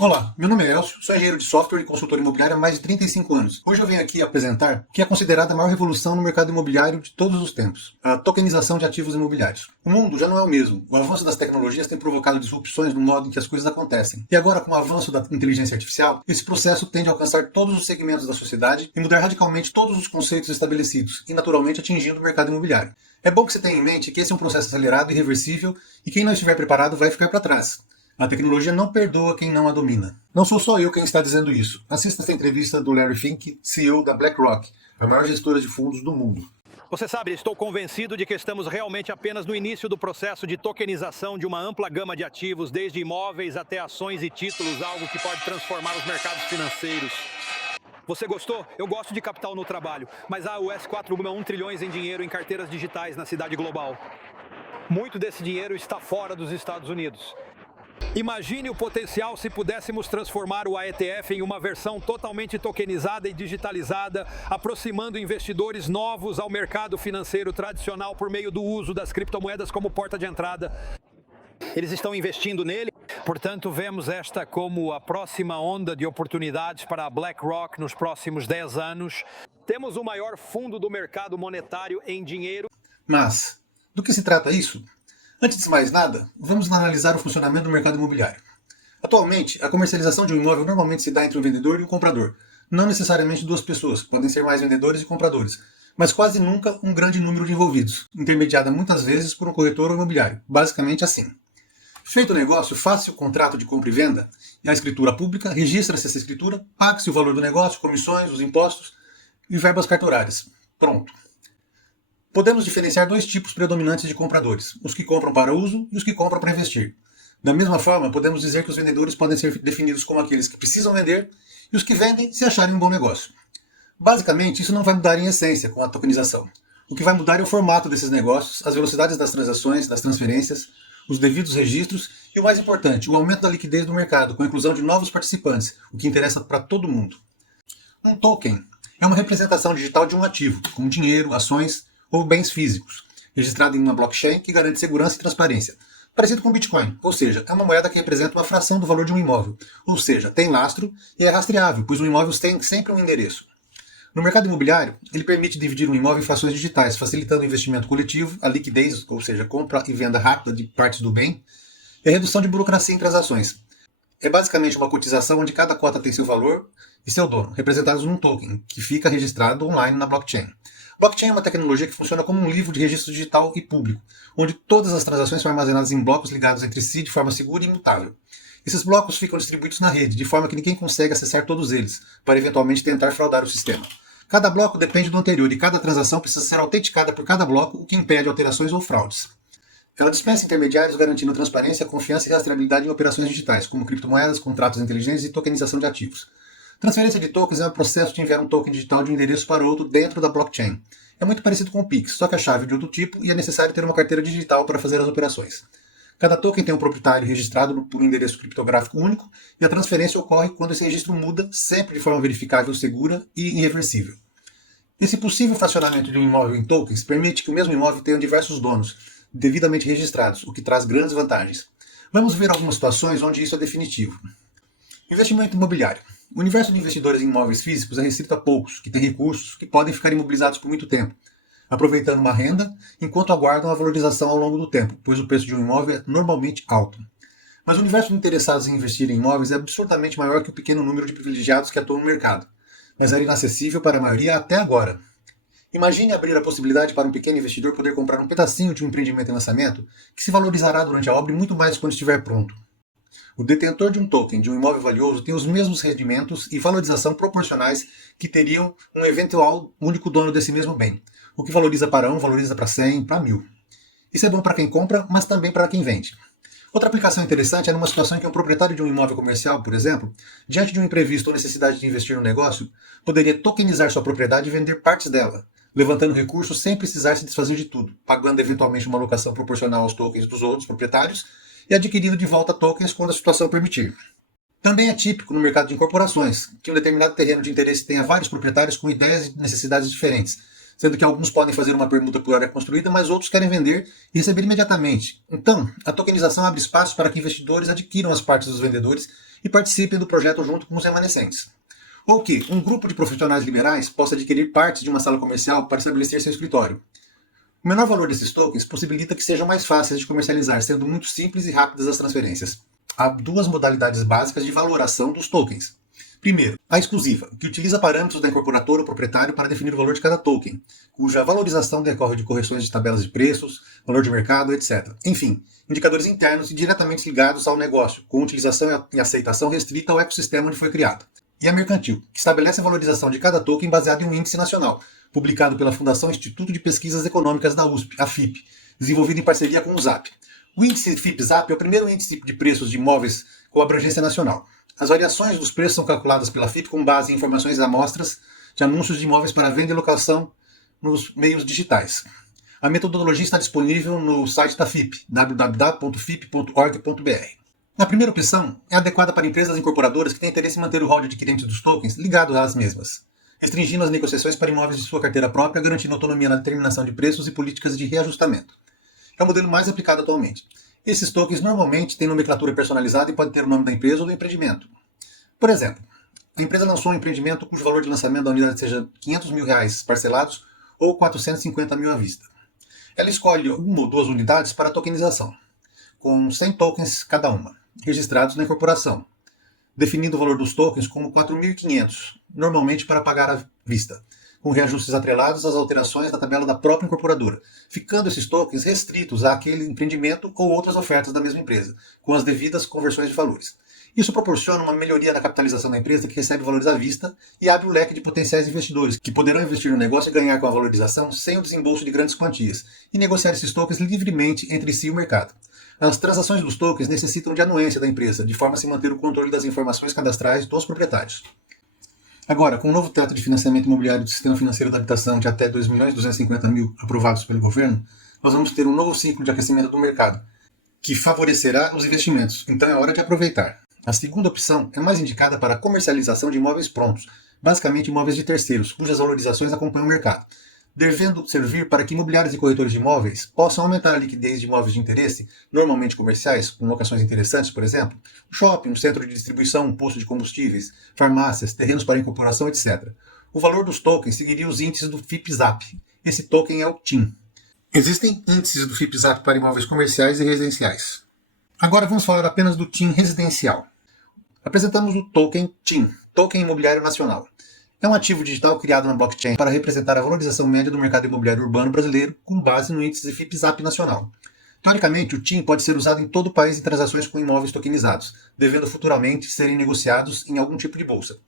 Olá, meu nome é Elcio, sou engenheiro de software e consultor imobiliário há mais de 35 anos. Hoje eu venho aqui apresentar o que é considerada a maior revolução no mercado imobiliário de todos os tempos, a tokenização de ativos imobiliários. O mundo já não é o mesmo. O avanço das tecnologias tem provocado disrupções no modo em que as coisas acontecem. E agora, com o avanço da inteligência artificial, esse processo tende a alcançar todos os segmentos da sociedade e mudar radicalmente todos os conceitos estabelecidos, e naturalmente atingindo o mercado imobiliário. É bom que você tenha em mente que esse é um processo acelerado e irreversível, e quem não estiver preparado vai ficar para trás. A tecnologia não perdoa quem não a domina. Não sou só eu quem está dizendo isso. Assista esta entrevista do Larry Fink, CEO da BlackRock, a maior gestora de fundos do mundo. Você sabe, estou convencido de que estamos realmente apenas no início do processo de tokenização de uma ampla gama de ativos, desde imóveis até ações e títulos, algo que pode transformar os mercados financeiros. Você gostou? Eu gosto de capital no trabalho, mas a US 4,1 trilhões em dinheiro em carteiras digitais na cidade global. Muito desse dinheiro está fora dos Estados Unidos. Imagine o potencial se pudéssemos transformar o AETF em uma versão totalmente tokenizada e digitalizada, aproximando investidores novos ao mercado financeiro tradicional por meio do uso das criptomoedas como porta de entrada. Eles estão investindo nele, portanto vemos esta como a próxima onda de oportunidades para a BlackRock nos próximos 10 anos. Temos o maior fundo do mercado monetário em dinheiro. Mas, do que se trata isso? Antes de mais nada, vamos analisar o funcionamento do mercado imobiliário. Atualmente, a comercialização de um imóvel normalmente se dá entre um vendedor e um comprador. Não necessariamente duas pessoas, podem ser mais vendedores e compradores, mas quase nunca um grande número de envolvidos, intermediada muitas vezes por um corretor ou imobiliário, basicamente assim. Feito o negócio, faça-se o contrato de compra e venda, e a escritura pública, registra-se essa escritura, pague-se o valor do negócio, comissões, os impostos e verbas cartorárias. Pronto. Podemos diferenciar dois tipos predominantes de compradores, os que compram para uso e os que compram para investir. Da mesma forma, podemos dizer que os vendedores podem ser definidos como aqueles que precisam vender e os que vendem se acharem um bom negócio. Basicamente, isso não vai mudar em essência com a tokenização. O que vai mudar é o formato desses negócios, as velocidades das transações, das transferências, os devidos registros e, o mais importante, o aumento da liquidez do mercado com a inclusão de novos participantes, o que interessa para todo mundo. Um token é uma representação digital de um ativo, como dinheiro, ações ou bens físicos, registrado em uma blockchain que garante segurança e transparência, parecido com o Bitcoin, ou seja, é uma moeda que representa uma fração do valor de um imóvel, ou seja, tem lastro e é rastreável, pois um imóvel tem sempre um endereço. No mercado imobiliário, ele permite dividir um imóvel em frações digitais, facilitando o investimento coletivo, a liquidez, ou seja, compra e venda rápida de partes do bem, e a redução de burocracia em transações. É basicamente uma cotização onde cada cota tem seu valor e seu dono, representados num token, que fica registrado online na blockchain. Blockchain é uma tecnologia que funciona como um livro de registro digital e público, onde todas as transações são armazenadas em blocos ligados entre si de forma segura e imutável. Esses blocos ficam distribuídos na rede, de forma que ninguém consegue acessar todos eles, para eventualmente tentar fraudar o sistema. Cada bloco depende do anterior e cada transação precisa ser autenticada por cada bloco, o que impede alterações ou fraudes. Ela dispensa intermediários, garantindo transparência, confiança e rastreabilidade em operações digitais, como criptomoedas, contratos inteligentes e tokenização de ativos. Transferência de tokens é o processo de enviar um token digital de um endereço para outro dentro da blockchain. É muito parecido com o Pix, só que a chave é de outro tipo e é necessário ter uma carteira digital para fazer as operações. Cada token tem um proprietário registrado por um endereço criptográfico único e a transferência ocorre quando esse registro muda, sempre de forma verificável, segura e irreversível. Esse possível fracionamento de um imóvel em tokens permite que o mesmo imóvel tenha diversos donos, devidamente registrados, o que traz grandes vantagens. Vamos ver algumas situações onde isso é definitivo. Investimento imobiliário. O universo de investidores em imóveis físicos é restrito a poucos, que têm recursos, que podem ficar imobilizados por muito tempo, aproveitando uma renda enquanto aguardam a valorização ao longo do tempo, pois o preço de um imóvel é normalmente alto. Mas o universo de interessados em investir em imóveis é absurdamente maior que o pequeno número de privilegiados que atuam no mercado, mas era inacessível para a maioria até agora. Imagine abrir a possibilidade para um pequeno investidor poder comprar um pedacinho de um empreendimento em lançamento que se valorizará durante a obra e muito mais quando estiver pronto. O detentor de um token de um imóvel valioso tem os mesmos rendimentos e valorização proporcionais que teriam um eventual único dono desse mesmo bem. O que valoriza para 1, valoriza para 100, para 1000. Isso é bom para quem compra, mas também para quem vende. Outra aplicação interessante é numa situação em que um proprietário de um imóvel comercial, por exemplo, diante de um imprevisto ou necessidade de investir no negócio, poderia tokenizar sua propriedade e vender partes dela, levantando recursos sem precisar se desfazer de tudo, pagando eventualmente uma alocação proporcional aos tokens dos outros proprietários e adquirindo de volta tokens quando a situação permitir. Também é típico no mercado de incorporações que um determinado terreno de interesse tenha vários proprietários com ideias e necessidades diferentes, sendo que alguns podem fazer uma permuta por área construída, mas outros querem vender e receber imediatamente. Então, a tokenização abre espaço para que investidores adquiram as partes dos vendedores e participem do projeto junto com os remanescentes. Ou que um grupo de profissionais liberais possa adquirir partes de uma sala comercial para estabelecer seu escritório. O menor valor desses tokens possibilita que sejam mais fáceis de comercializar, sendo muito simples e rápidas as transferências. Há duas modalidades básicas de valoração dos tokens. Primeiro, a exclusiva, que utiliza parâmetros da incorporadora ou proprietário para definir o valor de cada token, cuja valorização decorre de correções de tabelas de preços, valor de mercado, etc. Enfim, indicadores internos e diretamente ligados ao negócio, com utilização e aceitação restrita ao ecossistema onde foi criado. E a mercantil, que estabelece a valorização de cada token baseado em um índice nacional, publicado pela Fundação Instituto de Pesquisas Econômicas da USP, a FIP, desenvolvido em parceria com o ZAP. O índice FIP-ZAP é o primeiro índice de preços de imóveis com abrangência nacional. As variações dos preços são calculadas pela FIP com base em informações e amostras de anúncios de imóveis para venda e locação nos meios digitais. A metodologia está disponível no site da FIP, www.fip.org.br. A primeira opção é adequada para empresas incorporadoras que têm interesse em manter o rol de adquirentes dos tokens ligado às mesmas, restringindo as negociações para imóveis de sua carteira própria, garantindo autonomia na determinação de preços e políticas de reajustamento. É o modelo mais aplicado atualmente. Esses tokens normalmente têm nomenclatura personalizada e podem ter o nome da empresa ou do empreendimento. Por exemplo, a empresa lançou um empreendimento cujo valor de lançamento da unidade seja R$500 mil parcelados ou 450 mil à vista. Ela escolhe uma ou duas unidades para a tokenização, com 100 tokens cada uma, registrados na incorporação, definindo o valor dos tokens como 4.500, normalmente para pagar à vista, com reajustes atrelados às alterações na tabela da própria incorporadora, ficando esses tokens restritos àquele empreendimento ou outras ofertas da mesma empresa, com as devidas conversões de valores. Isso proporciona uma melhoria na capitalização da empresa que recebe valores à vista e abre o leque de potenciais investidores que poderão investir no negócio e ganhar com a valorização sem o desembolso de grandes quantias e negociar esses tokens livremente entre si e o mercado. As transações dos tokens necessitam de anuência da empresa, de forma a se manter o controle das informações cadastrais dos proprietários. Agora, com o novo teto de financiamento imobiliário do Sistema Financeiro da Habitação de até 2.250.000 aprovados pelo governo, nós vamos ter um novo ciclo de aquecimento do mercado, que favorecerá os investimentos, então é hora de aproveitar. A segunda opção é mais indicada para a comercialização de imóveis prontos, basicamente imóveis de terceiros, cujas valorizações acompanham o mercado, devendo servir para que imobiliários e corretores de imóveis possam aumentar a liquidez de imóveis de interesse, normalmente comerciais, com locações interessantes, por exemplo, um shopping, um centro de distribuição, um posto de combustíveis, farmácias, terrenos para incorporação, etc. O valor dos tokens seguiria os índices do FIP-ZAP. Esse token é o TIM. Existem índices do FIP-ZAP para imóveis comerciais e residenciais. Agora vamos falar apenas do TIM residencial. Apresentamos o token TIM, Token Imobiliário Nacional. É um ativo digital criado na blockchain para representar a valorização média do mercado imobiliário urbano brasileiro com base no índice FIP-ZAP nacional. Teoricamente, o TIM pode ser usado em todo o país em transações com imóveis tokenizados, devendo futuramente serem negociados em algum tipo de bolsa.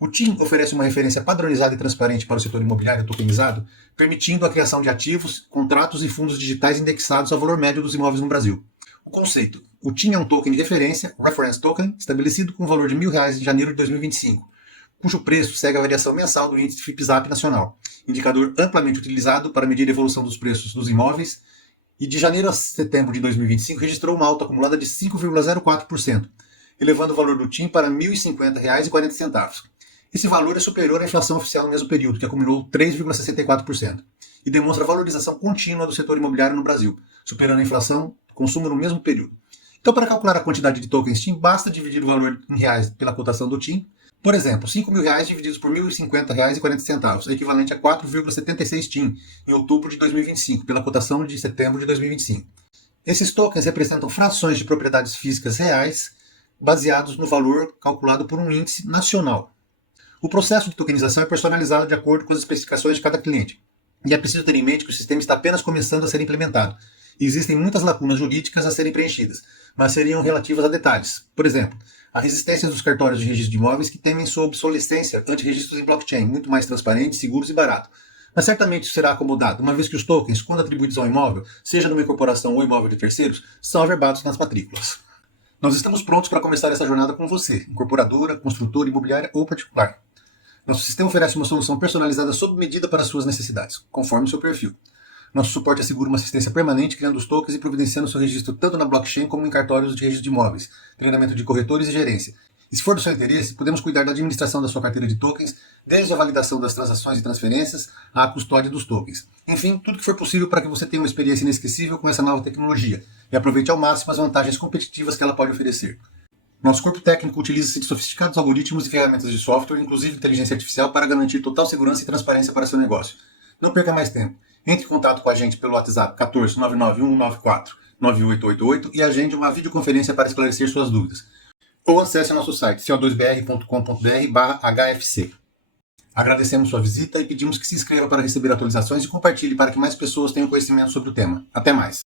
O TIM oferece uma referência padronizada e transparente para o setor imobiliário tokenizado, permitindo a criação de ativos, contratos e fundos digitais indexados ao valor médio dos imóveis no Brasil. O conceito. O TIM é um token de referência, Reference Token, estabelecido com o valor de R$1.000 em janeiro de 2025, cujo preço segue a variação mensal do índice FIP-ZAP nacional, indicador amplamente utilizado para medir a evolução dos preços dos imóveis, e de janeiro a setembro de 2025 registrou uma alta acumulada de 5,04%, elevando o valor do TIM para R$ 1.050,40. Esse valor é superior à inflação oficial no mesmo período, que acumulou 3,64%, e demonstra a valorização contínua do setor imobiliário no Brasil, superando a inflação consumo no mesmo período. Então, para calcular a quantidade de tokens TIM, basta dividir o valor em reais pela cotação do TIM. Por exemplo, R$5.000 divididos por R$1.050,40 é equivalente a 4,76 TIM em outubro de 2025, pela cotação de setembro de 2025. Esses tokens representam frações de propriedades físicas reais baseados no valor calculado por um índice nacional. O processo de tokenização é personalizado de acordo com as especificações de cada cliente. E é preciso ter em mente que o sistema está apenas começando a ser implementado. E existem muitas lacunas jurídicas a serem preenchidas, mas seriam relativas a detalhes. Por exemplo, a resistência dos cartórios de registro de imóveis que temem sua obsolescência ante registros em blockchain, muito mais transparentes, seguros e barato. Mas certamente isso será acomodado, uma vez que os tokens, quando atribuídos ao imóvel, seja numa incorporação ou imóvel de terceiros, são averbados nas matrículas. Nós estamos prontos para começar essa jornada com você, incorporadora, construtora, imobiliária ou particular. Nosso sistema oferece uma solução personalizada sob medida para suas necessidades, conforme seu perfil. Nosso suporte assegura uma assistência permanente, criando os tokens e providenciando seu registro tanto na blockchain como em cartórios de registro de imóveis, treinamento de corretores e gerência. E se for do seu interesse, podemos cuidar da administração da sua carteira de tokens, desde a validação das transações e transferências à custódia dos tokens. Enfim, tudo que for possível para que você tenha uma experiência inesquecível com essa nova tecnologia e aproveite ao máximo as vantagens competitivas que ela pode oferecer. Nosso corpo técnico utiliza-se de sofisticados algoritmos e ferramentas de software, inclusive inteligência artificial, para garantir total segurança e transparência para seu negócio. Não perca mais tempo. Entre em contato com a gente pelo WhatsApp 14 99194 9888 e agende uma videoconferência para esclarecer suas dúvidas. Ou acesse nosso site co2br.com.br/hfc. Agradecemos sua visita e pedimos que se inscreva para receber atualizações e compartilhe para que mais pessoas tenham conhecimento sobre o tema. Até mais!